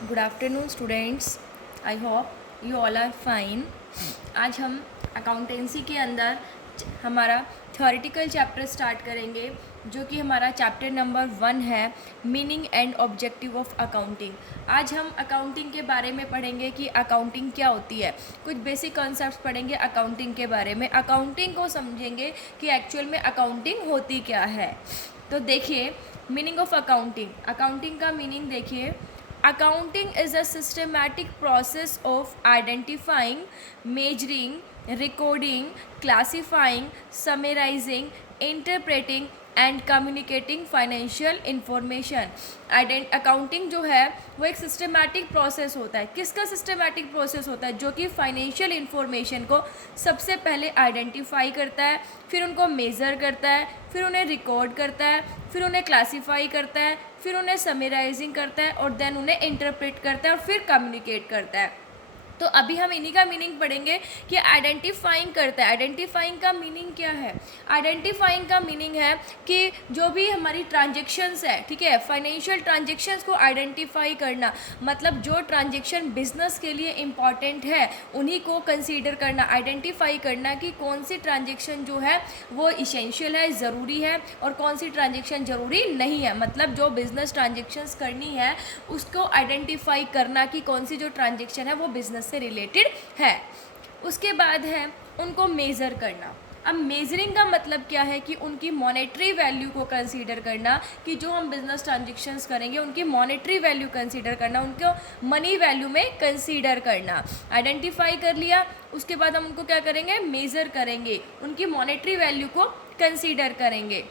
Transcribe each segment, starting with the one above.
Good afternoon students. I hope you all are fine. आज हम accountancy के अंदर हमारा थ्योरेटिकल चैप्टर स्टार्ट करेंगे, जो कि हमारा चैप्टर नंबर 1 है, meaning and objective of accounting. आज हम अकाउंटिंग के बारे में पढ़ेंगे कि अकाउंटिंग क्या होती है, कुछ बेसिक कॉन्सेप्ट्स पढ़ेंगे अकाउंटिंग के बारे में, अकाउंटिंग को समझेंगे कि एक्चुअल में अकाउंटिंग होती क्या है। तो देखिए, मीनिंग ऑफ अकाउंटिंग का मीनिंग देखिए। Accounting is a systematic process of identifying, measuring, recording, classifying, summarizing, interpreting and communicating financial information. Accounting जो है वो एक सिस्टमेटिक प्रोसेस होता है। किसका सिस्टमेटिक प्रोसेस होता है? जो कि फाइनेंशियल इंफॉर्मेशन को सबसे पहले आइडेंटिफाई करता है, फिर उनको मेज़र करता है, फिर उन्हें रिकॉर्ड करता है, फिर उन्हें क्लासीफाई करता है, फिर उन्हें समराइजिंग करता है और देन उन्हें इंटरप्रेट करता है और फिर कम्युनिकेट करता है। तो अभी हम इन्हीं का मीनिंग पढ़ेंगे कि आइडेंटिफाइंग करता है। आइडेंटिफाइंग का मीनिंग क्या है? आइडेंटिफाइंग का मीनिंग है कि जो भी हमारी ट्रांजेक्शन्स है, ठीक है, फाइनेंशियल ट्रांजेक्शन्स को आइडेंटिफाई करना, मतलब जो ट्रांजेक्शन बिजनेस के लिए इम्पॉर्टेंट है उन्हीं को कंसीडर करना, आइडेंटिफाई करना कि कौन सी ट्रांजेक्शन जो है वो इसेंशियल है, ज़रूरी है, और कौन सी ट्रांजेक्शन ज़रूरी नहीं है। मतलब जो बिज़नेस ट्रांजेक्शन्स करनी है उसको आइडेंटिफाई करना कि कौन सी जो ट्रांजेक्शन है वो बिज़नेस से रिलेटेड है। उसके बाद है उनको मेज़र करना। अब मेजरिंग का मतलब क्या है कि उनकी मॉनेटरी वैल्यू को कंसीडर करना, कि जो हम बिजनेस ट्रांजेक्शन्स करेंगे उनकी मॉनेटरी वैल्यू कंसीडर करना, उनको मनी वैल्यू में कंसीडर करना। आइडेंटिफाई कर लिया, उसके बाद हम उनको क्या करेंगे? मेज़र करेंगे, उनकी मॉनेटरी वैल्यू को कंसीडर करेंगे।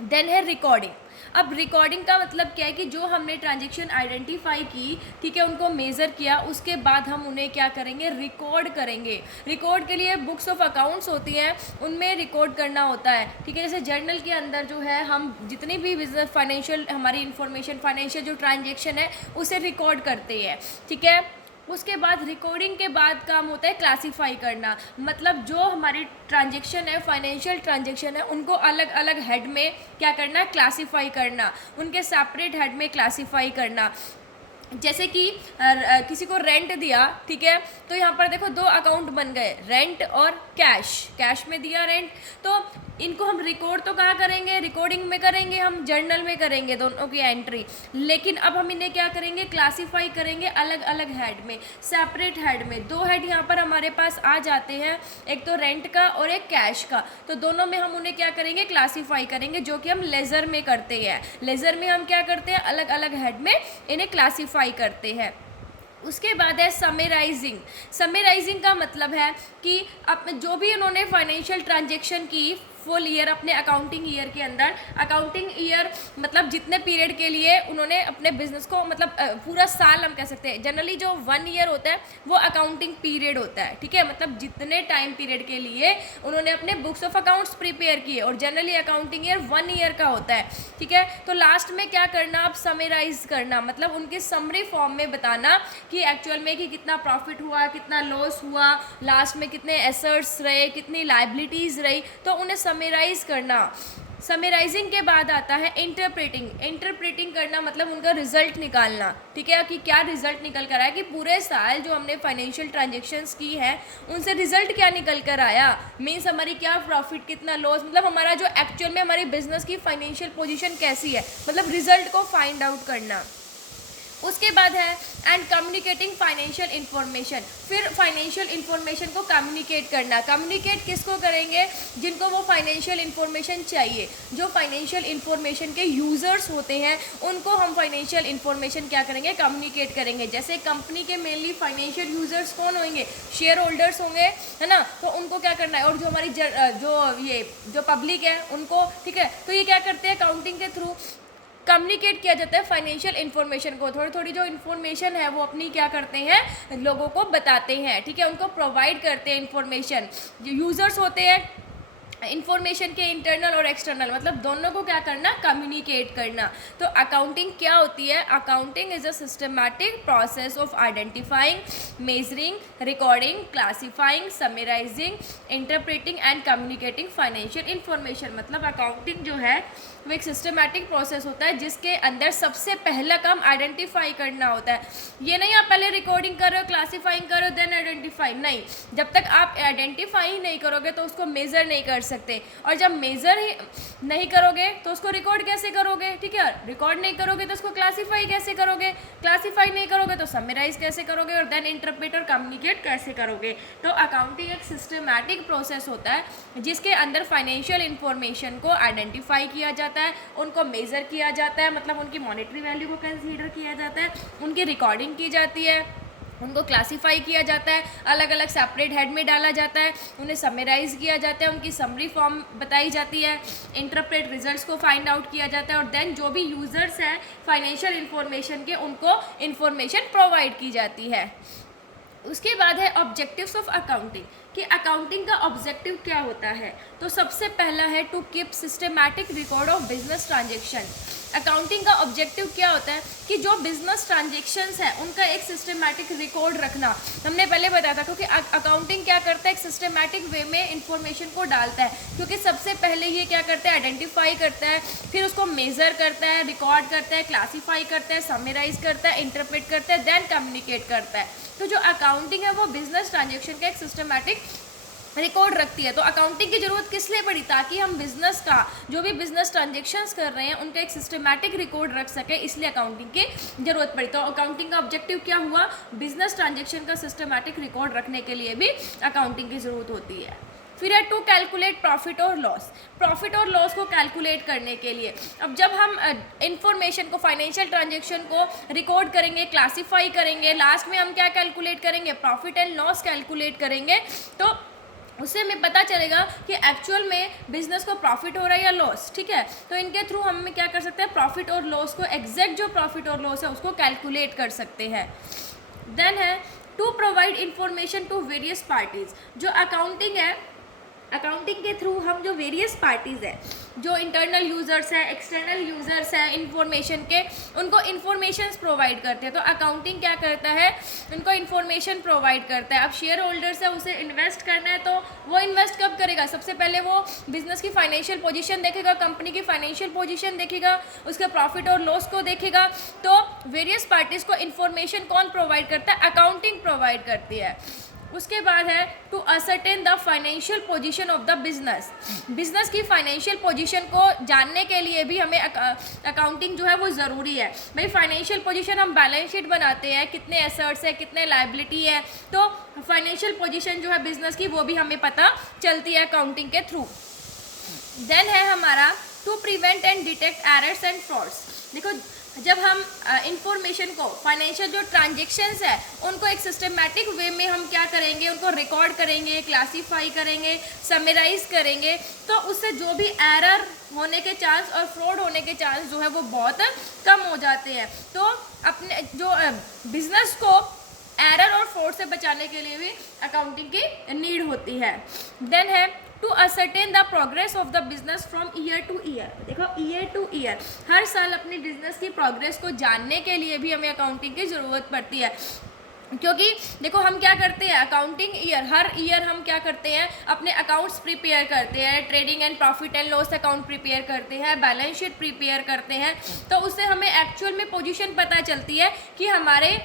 देन है रिकॉर्डिंग। अब रिकॉर्डिंग का मतलब क्या है कि जो हमने ट्रांजेक्शन आइडेंटिफाई की, ठीक है, उनको मेज़र किया, उसके बाद हम उन्हें क्या करेंगे? रिकॉर्ड करेंगे। रिकॉर्ड के लिए बुक्स ऑफ अकाउंट्स होती हैं, उनमें रिकॉर्ड करना होता है, ठीक है। जैसे जर्नल के अंदर जो है हम जितनी भी बिजनेस फाइनेंशियल हमारी इंफॉर्मेशन, फाइनेंशियल जो ट्रांजेक्शन है उसे रिकॉर्ड करते हैं, ठीक है। उसके बाद रिकॉर्डिंग के बाद काम होता है क्लासीफाई करना, मतलब जो हमारी ट्रांजेक्शन है, फाइनेंशियल ट्रांजेक्शन है, उनको अलग अलग हेड में क्या करना? क्लासीफाई करना, उनके सेपरेट हेड में क्लासीफाई करना। जैसे कि किसी को रेंट दिया, ठीक है, तो यहाँ पर देखो दो अकाउंट बन गए, रेंट और कैश। कैश में दिया रेंट, तो इनको हम रिकॉर्ड तो कहाँ करेंगे? रिकॉर्डिंग में करेंगे, हम जर्नल में करेंगे दोनों की एंट्री। लेकिन अब हम इन्हें क्या करेंगे? क्लासीफाई करेंगे अलग अलग हेड में, सेपरेट हेड में। दो हेड यहाँ पर हमारे पास आ जाते हैं, एक तो रेंट का और एक कैश का। तो दोनों में हम उन्हें क्या करेंगे? क्लासीफाई करेंगे, जो कि हम लेज़र में करते हैं। लेज़र में हम क्या करते हैं? अलग अलग हेड में इन्हें क्लासीफाई करते हैं। उसके बाद है समराइजिंग। समराइजिंग का मतलब है कि अब जो भी उन्होंने फाइनेंशियल ट्रांजेक्शन की फुल ईयर, अपने अकाउंटिंग ईयर के अंदर, अकाउंटिंग ईयर मतलब जितने पीरियड के लिए उन्होंने अपने बिजनेस को, मतलब पूरा साल हम कह सकते हैं, जनरली जो 1 ईयर होता है वो अकाउंटिंग पीरियड होता है, ठीक है। मतलब जितने टाइम पीरियड के लिए उन्होंने अपने बुक्स ऑफ अकाउंट्स प्रिपेयर किए, और जनरली अकाउंटिंग ईयर 1 ईयर का होता है, ठीक है। तो लास्ट में क्या करना? आप समराइज करना, मतलब उनके समरी फॉर्म में बताना कि एक्चुअल में कि कितना प्रॉफिट हुआ, कितना लॉस हुआ, लास्ट में कितने एसेट्स रहे, कितनी लाइबिलिटीज़ रही, तो उन्हें समराइज करना। समराइजिंग के बाद आता है इंटरप्रेटिंग। इंटरप्रेटिंग करना मतलब उनका रिजल्ट निकालना, ठीक है, कि क्या रिजल्ट निकल कर आया, कि पूरे साल जो हमने फाइनेंशियल ट्रांजेक्शन्स की है उनसे रिजल्ट क्या निकल कर आया, मीन्स हमारी क्या प्रॉफिट, कितना लॉस, मतलब हमारा जो एक्चुअल में हमारी बिजनेस की फाइनेंशियल पोजीशन कैसी है, मतलब रिजल्ट को फाइंड आउट करना। उसके बाद है एंड कम्युनिकेटिंग फाइनेंशियल इंफॉर्मेशन। फिर फाइनेंशियल इंफॉर्मेशन को कम्युनिकेट करना। कम्युनिकेट किसको करेंगे? जिनको वो फाइनेंशियल इंफॉर्मेशन चाहिए, जो फाइनेंशियल इंफॉर्मेशन के यूज़र्स होते हैं उनको हम फाइनेंशियल इंफॉर्मेशन क्या करेंगे? कम्युनिकेट करेंगे। जैसे कंपनी के मेनली फाइनेंशियल यूज़र्स कौन होंगे? शेयर होल्डर्स होंगे, है ना। तो उनको क्या करना है, और जो हमारी जो पब्लिक है उनको, ठीक है। तो ये क्या करते हैं? अकाउंटिंग के थ्रू कम्युनिकेट किया जाता है फाइनेंशियल इन्फॉर्मेशन को। थोड़ी थोड़ी जो इन्फॉर्मेशन है वो अपनी क्या करते हैं? लोगों को बताते हैं, ठीक है, उनको प्रोवाइड करते हैं इन्फॉर्मेशन। जो यूज़र्स होते हैं इंफॉर्मेशन के इंटरनल और एक्सटर्नल, मतलब दोनों को क्या करना, कम्युनिकेट करना। तो अकाउंटिंग क्या होती है? Accounting is a systematic process of identifying, measuring, recording, classifying, summarising, interpreting and communicating financial information. मतलब अकाउंटिंग जो है वो एक सिस्टमैटिक प्रोसेस होता है जिसके अंदर सबसे पहला काम आइडेंटिफाई करना होता है। ये नहीं आप पहले रिकॉर्डिंग कर रहे हो, क्लासीफाइंग कर रहे हो, देन आइडेंटिफाई, नहीं। जब तक आप आइडेंटिफाई ही नहीं करोगे तो उसको मेज़र नहीं कर सकते, और जब मेज़र ही नहीं करोगे तो उसको रिकॉर्ड कैसे करोगे? ठीक है, रिकॉर्ड नहीं करोगे तो उसको क्लासीफाई कैसे करोगे? क्लासीफाई नहीं करोगे तो समराइज कैसे करोगे? और देन इंटरप्रेट और कम्युनिकेट कैसे करोगे? तो अकाउंटिंग एक सिस्टमैटिक प्रोसेस होता है जिसके अंदर फाइनेंशियल इंफॉर्मेशन को आइडेंटिफाई किया जाता है, उनको मेज़र किया जाता है, मतलब उनकी मॉनेटरी वैल्यू को कंसीडर किया जाता है, उनकी रिकॉर्डिंग की जाती है, उनको क्लासीफाई किया जाता है, अलग अलग सेपरेट हेड में डाला जाता है, उन्हें समराइज़ किया जाता है, उनकी समरी फॉर्म बताई जाती है, इंटरप्रेट रिजल्ट्स को फाइंड आउट किया जाता है, और देन जो भी यूज़र्स हैं फाइनेंशियल इंफॉर्मेशन के, उनको इंफॉर्मेशन प्रोवाइड की जाती है। उसके बाद है ऑब्जेक्टिव्स ऑफ अकाउंटिंग, कि अकाउंटिंग का ऑब्जेक्टिव क्या होता है। तो सबसे पहला है to keep systematic record of business transaction. Accounting का ऑब्जेक्टिव क्या होता है कि जो बिजनेस ट्रांजेक्शन्स है उनका एक सिस्टमैटिक रिकॉर्ड रखना। हमने पहले बताया था, क्योंकि अकाउंटिंग क्या करता है, एक सिस्टमैटिक वे में इंफॉर्मेशन को डालता है, क्योंकि सबसे पहले ये क्या करता है, आइडेंटिफाई करता है, फिर उसको मेज़र करता है, रिकॉर्ड करता है, क्लासीफाई करता है, समराइज करता है, इंटरप्रेट करता है, देन कम्युनिकेट करता है। तो जो अकाउंटिंग है वो बिजनेस ट्रांजेक्शन का एक सिस्टमैटिक रिकॉर्ड रखती है। तो अकाउंटिंग की ज़रूरत किस लिए पड़ी? ताकि हम बिजनेस का जो भी बिजनेस ट्रांजेक्शन्स कर रहे हैं उनका एक सिस्टमैटिक रिकॉर्ड रख सके, इसलिए अकाउंटिंग की ज़रूरत पड़ी। तो अकाउंटिंग का ऑब्जेक्टिव क्या हुआ? बिजनेस ट्रांजेक्शन का सिस्टमैटिक रिकॉर्ड रखने के लिए भी अकाउंटिंग की ज़रूरत होती है। फिर है टू कैलकुलेट प्रॉफिट और लॉस। प्रॉफिट और लॉस को कैलकुलेट करने के लिए, अब जब हम इंफॉर्मेशन को, फाइनेंशियल ट्रांजेक्शन को रिकॉर्ड करेंगे, क्लासीफाई करेंगे, लास्ट में हम क्या कैलकुलेट करेंगे? प्रॉफिट एंड लॉस कैलकुलेट करेंगे। तो उससे हमें पता चलेगा कि एक्चुअल में बिजनेस को प्रॉफिट हो रहा है या लॉस। ठीक है, तो इनके थ्रू हम क्या कर सकते हैं, प्रॉफिट और लॉस को, एग्जैक्ट जो प्रॉफिट और लॉस है उसको कैलकुलेट कर सकते हैं। देन है to provide information to various parties. जो अकाउंटिंग है, अकाउंटिंग के थ्रू हम जो वेरियस पार्टीज़ हैं, जो इंटरनल यूज़र्स हैं, एक्सटर्नल यूज़र्स हैं इंफॉर्मेशन के, उनको इंफॉर्मेशंस प्रोवाइड करते हैं। तो अकाउंटिंग क्या करता है, उनको इंफॉर्मेशन प्रोवाइड करता है। अब शेयर होल्डर्स है, उसे इन्वेस्ट करना है, तो वो इन्वेस्ट कब करेगा? सबसे पहले वो बिजनेस की फाइनेंशियल पोजीशन देखेगा, कंपनी की फाइनेंशियल पोजीशन देखेगा, उसके प्रॉफिट और लॉस को देखेगा। तो वेरियस पार्टीज़ को इंफॉर्मेशन कौन प्रोवाइड करता है? अकाउंटिंग प्रोवाइड करती है। उसके बाद है to ascertain the financial position of the business. Business की फाइनेंशियल पोजीशन को जानने के लिए भी हमें अकाउंटिंग जो है वो ज़रूरी है। भाई फाइनेंशियल पोजीशन, हम बैलेंस शीट बनाते हैं, कितने एसेट्स है, कितने लायबिलिटी है, तो फाइनेंशियल पोजीशन जो है बिजनेस की वो भी हमें पता चलती है अकाउंटिंग के थ्रू। देन है हमारा to prevent and detect errors and frauds. देखो, जब हम इंफॉर्मेशन को, फाइनेंशियल जो ट्रांजेक्शन्स है उनको एक सिस्टमैटिक वे में हम क्या करेंगे, उनको रिकॉर्ड करेंगे, क्लासीफाई करेंगे, समराइज करेंगे, तो उससे जो भी एरर होने के चांस और फ्रॉड होने के चांस जो है वो बहुत कम हो जाते हैं। तो अपने जो बिजनेस को एरर और फ्रॉड से बचाने के लिए भी अकाउंटिंग की नीड होती है। देन है to ascertain the progress of the business from year to year. देखो, ईयर टू ईयर, हर साल अपनी बिजनेस की प्रोग्रेस को जानने के लिए भी हमें अकाउंटिंग की ज़रूरत पड़ती है। क्योंकि देखो, हम क्या करते हैं, अकाउंटिंग हर ईयर हम क्या करते हैं, अपने अकाउंट्स प्रिपेयर करते हैं, trading and profit and loss account prepare करते हैं, बैलेंस शीट प्रिपेयर करते हैं। तो उससे हमें एक्चुअल में पोजीशन पता चलती है कि हमारे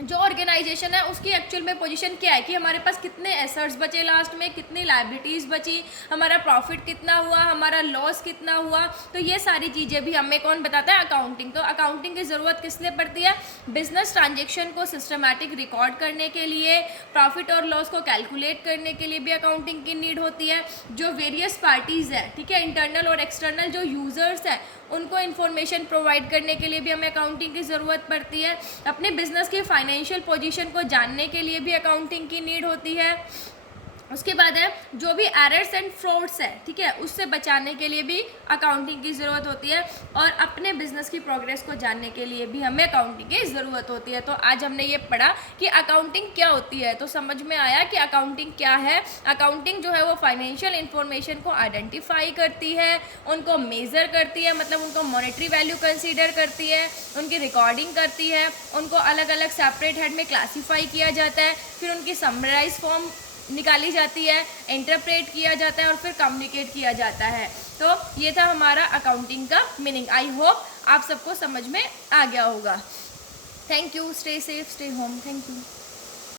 जो ऑर्गेनाइजेशन है उसकी एक्चुअल में पोजीशन क्या है, कि हमारे पास कितने एसेट्स बचे, लास्ट में कितनी लायबिलिटीज़ बची, हमारा प्रॉफिट कितना हुआ, हमारा लॉस कितना हुआ। तो ये सारी चीज़ें भी हमें कौन बताता है? अकाउंटिंग। तो अकाउंटिंग की ज़रूरत किस लिए पड़ती है? बिजनेस ट्रांजेक्शन को सिस्टमैटिक रिकॉर्ड करने के लिए, प्रॉफिट और लॉस को कैलकुलेट करने के लिए भी अकाउंटिंग की नीड होती है। जो वेरियस पार्टीज़ है, ठीक है, इंटरनल और एक्सटर्नल जो यूज़र्स हैं, उनको इन्फॉर्मेशन प्रोवाइड करने के लिए भी हमें अकाउंटिंग की ज़रूरत पड़ती है। अपने बिजनेस की फाइनेंशियल पोजीशन को जानने के लिए भी अकाउंटिंग की नीड होती है। उसके बाद है जो भी एरर्स एंड फ्रॉड्स है, ठीक है, उससे बचाने के लिए भी अकाउंटिंग की ज़रूरत होती है, और अपने बिजनेस की प्रोग्रेस को जानने के लिए भी हमें अकाउंटिंग की ज़रूरत होती है। तो आज हमने ये पढ़ा कि अकाउंटिंग क्या होती है, तो समझ में आया कि अकाउंटिंग क्या है। अकाउंटिंग जो है वो फाइनेंशियल इंफॉर्मेशन को आइडेंटिफाई करती है, उनको मेज़र करती है, मतलब उनको मॉनेटरी वैल्यू कंसीडर करती है, उनकी रिकॉर्डिंग करती है, उनको अलग अलग सेपरेट हेड में क्लासीफाई किया जाता है, फिर उनकी समराइज फॉर्म निकाली जाती है, इंटरप्रेट किया जाता है और फिर कम्युनिकेट किया जाता है। तो ये था हमारा अकाउंटिंग का मीनिंग। आई होप आप सबको समझ में आ गया होगा। Thank you, stay safe, stay home, thank you.